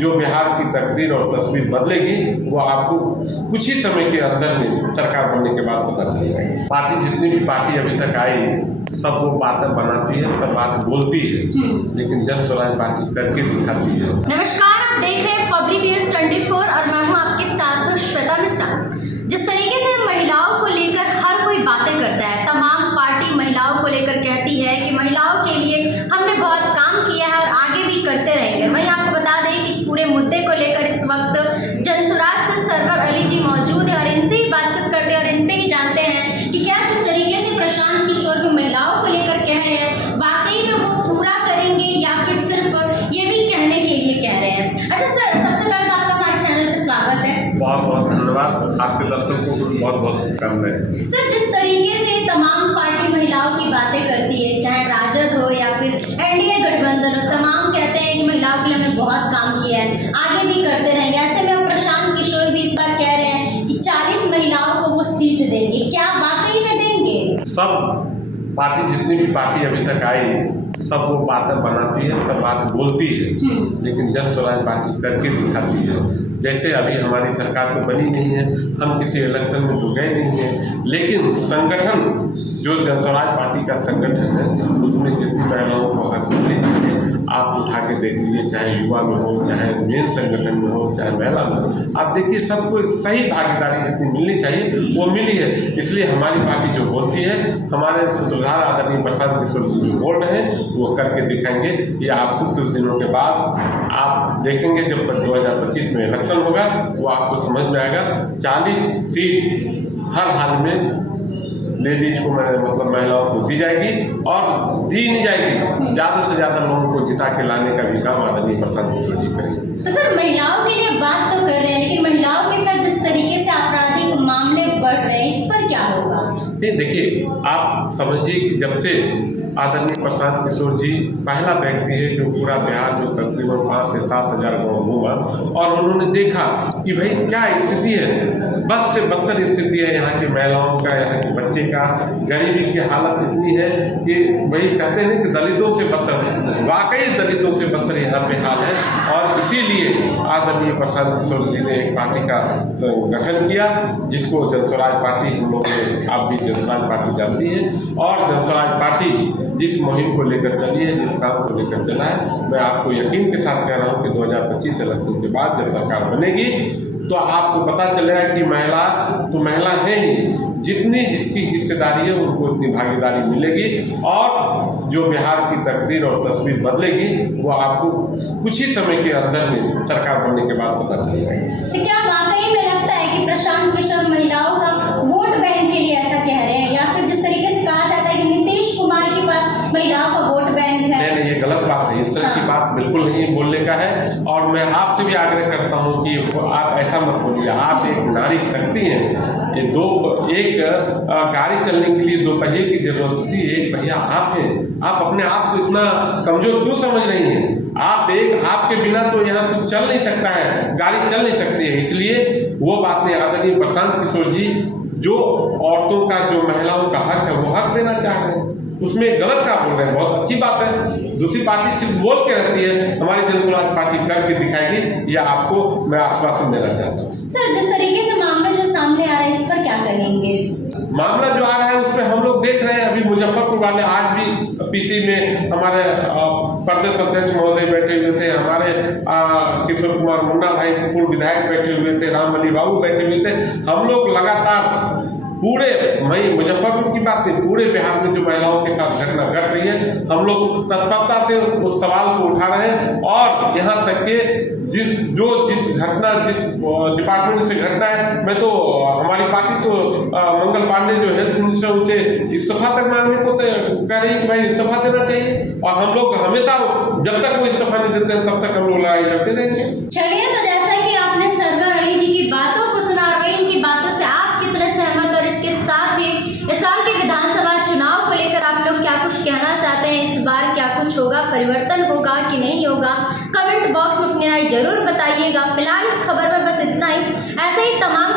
जो बिहार की तकदीर और तस्वीर बदलेगी वो आपको कुछ ही समय के अंदर में सरकार बनने के बाद पता चल जाएगी। पार्टी जितनी भी पार्टी अभी तक आई सब वो बातें बनाती है, सब बात बोलती है, लेकिन जन स्वराज पार्टी करके दिखाती है। नमस्कार, आप देख रहे हैं पब्लिक न्यूज 24 और मैं हूं आपके साथ श्वेता मिश्रा। जिस तरीके से महिलाओं को लेकर हर कोई बातें करता है, तमाम पार्टी महिलाओं को लेकर कहती है कि महिलाओं के लिए हमने बहुत काम किया है और आगे भी करते रहेंगे। वहीं आपको बता दें कि इस पूरे मुद्दे को लेकर इस वक्त जनसुराज से सरवर अली जी मौजूद है और इनसे ही बातचीत करते हैं और इनसे ही जानते हैं कि क्या जिस तरीके से प्रशांत किशोर भी महिलाओं को लेकर कह रहे हैं वाकई में वो पूरा करेंगे या फिर सिर्फ ये भी कहने के लिए कह रहे हैं। अच्छा सर, सबसे पहले तो आपका हमारे चैनल पर स्वागत है। बहुत बहुत धन्यवाद, आपके दर्शकों को बहुत बहुत शुभकामनाएं। सर, जिस तरीके से तमाम पार्टी महिलाओं की बातें करती है, चाहे राजद हो या फिर एनडीए गठबंधन हो, तमाम कहते हैं कि महिलाओं के लिए हमने बहुत काम किया है, आगे भी करते रहेंगे। ऐसे में प्रशांत किशोर भी इस बार कह रहे हैं कि 40 महिलाओं को वो सीट देंगे, क्या वाकई में देंगे? सब पार्टी जितनी भी पार्टी अभी तक आई सब वो बातें बनाती है, सब बात बोलती है, लेकिन जन स्वराज पार्टी करके दिखाती है। जैसे अभी हमारी सरकार तो बनी नहीं है, हम किसी इलेक्शन में तो गए नहीं हैं, लेकिन संगठन जो जन स्वराज पार्टी का संगठन है उसमें जितनी महिलाओं को हक मिलनी चाहिए आप उठा के देख लीजिए, चाहे युवा में हो, चाहे मेन संगठन में हो, चाहे महिला में हो, आप देखिए सबको सही भागीदारी जितनी मिलनी चाहिए वो मिली है। इसलिए हमारी पार्टी जो बोलती है, हमारे सूत्रधार आदरणीय प्रशांत किशोर जी जो बोल रहे हैं वो करके दिखाएंगे। ये आपको कुछ दिनों के बाद आप देखेंगे, जब 2025 में इलेक्शन होगा वो आपको समझ में आएगा। 40 सीट हर हाल में लेडीज को मतलब महिलाओं को दी जाएगी और दी नहीं जाएगी, ज़्यादा से ज़्यादा लोगों को जिता के लाने का भी काम आदरणीय प्रशांत किशोर जी करेंगे। तो सर, महिलाओं के लिए बात तो कर रहे हैं, लेकिन महिलाओं के साथ जिस तरीके से आपराधिक मामले बढ़ रहे हैं, इस पर क्या होगा? नहीं, देखिए आप समझिए कि जब से आदरणीय प्रशांत किशोर जी पहला व्यक्ति है जो पूरा बिहार में तकरीबन 5 से 7 हज़ार गाँव घूमा और उन्होंने देखा कि भाई क्या स्थिति है, बस से बदतर स्थिति है यहाँ की महिलाओं का, यहाँ के बच्चे का, गरीबी की हालत इतनी है कि वही कहते हैं कि दलितों से बदतर, वाकई दलितों से बदतर यहाँ पे हाल है। और इसीलिए आदरणीय प्रशांत किशोर जी ने एक पार्टी का गठन किया जिसको जनस्वराज पार्टी, हम लोग आप भी जनस्वराज पार्टी जानती है, और जनस्वराज पार्टी जिस मुहिम को लेकर चली है, जिस काम को लेकर चला है, मैं आपको यकीन के साथ कह रहा हूँ कि 2025 इलेक्शन के बाद जब सरकार बनेगी तो आपको पता चलेगा कि महिला तो महिला है ही, जितनी जिसकी हिस्सेदारी है उनको उतनी भागीदारी मिलेगी और जो बिहार की तकदीर और तस्वीर बदलेगी वो आपको कुछ ही समय के अंदर में सरकार बनने के बाद पता चल जाएगी। तो क्या वाकई में लगता है कि प्रशांत किशोर महिलाओं का वोट बैंक के लिए ऐसा कह रहे हैं, या फिर जिस तरीके से कहा जाता है कि नीतीश कुमार के पास महिलाओं का वोट बैंक है? नहीं, ये गलत बात है, इस तरह की बात बिल्कुल नहीं बोलने का है। और मैं आपसे भी आग्रह करता हूँ कि आप ऐसा मत बोलिए, आप एक नारी शक्ति हैं। ये एक गाड़ी चलने के लिए 2 पहिए की जरूरत होती है, एक पहिया आप हैं। आप अपने आप को इतना कमजोर क्यों समझ रही हैं? आपके बिना तो यहाँ कुछ चल नहीं सकता है, गाड़ी चल नहीं सकती है। इसलिए वो बात नहीं, आदरणीय प्रशांत किशोर जी जो औरतों का, जो महिलाओं का हक है वो हक देना चाह रहे हैं, उसमें गलत क्या बोल रहे हैं? बहुत अच्छी बात है। दूसरी पार्टी सिर्फ बोल के रहती है, हमारी जनस्वराज पार्टी करके दिखाएगी, यह आपको मैं आश्वासन देना चाहता हूँ। सर, जिस तरीके से मामला जो सामने आ रहा है इस पर क्या कहेंगे? मामला जो आ रहा है उसमें हम लोग देख रहे हैं, अभी मुजफ्फरपुर वाले आज भी पीसी में हमारे प्रदेश अध्यक्ष महोदय बैठे हुए थे, हमारे किशोर कुमार मुन्ना भाई पूर्व विधायक बैठे हुए थे, रामबली बाबू बैठे हुए थे। हम लोग लगातार पूरे मुजफ्फरपुर की बात नहीं, पूरे बिहार में जो महिलाओं के साथ घटना घट रही है, हम लोग तत्परता से उस सवाल को उठा रहे हैं और यहाँ तक के जिस घटना जिस डिपार्टमेंट से घटना है, मैं तो हमारी पार्टी तो मंगल पांडे जो हेल्थ मिनिस्टर उनसे इस्तीफा तक मांगने को कह रही है कि भाई इस्तीफा देना चाहिए। और हम लोग हमेशा जब तक वो इस्तीफा नहीं देते हैं तब तक हम लोग लड़ाई लड़ते रहेंगे। चलिए, तो जैसा कि आपने सरवर अली जी की बातों को सुना और इनकी बातों से आप कितने सहमत, और इसके साथ ही इस साल के विधानसभा चुनाव को लेकर आप लोग क्या कुछ कहना चाहते हैं? इस बार क्या कुछ होगा, परिवर्तन होगा कि नहीं होगा? कमेंट बॉक्स में अपनी राय जरूर बताइएगा। फिलहाल इस खबर में बस इतना ही। ऐसे ही तमाम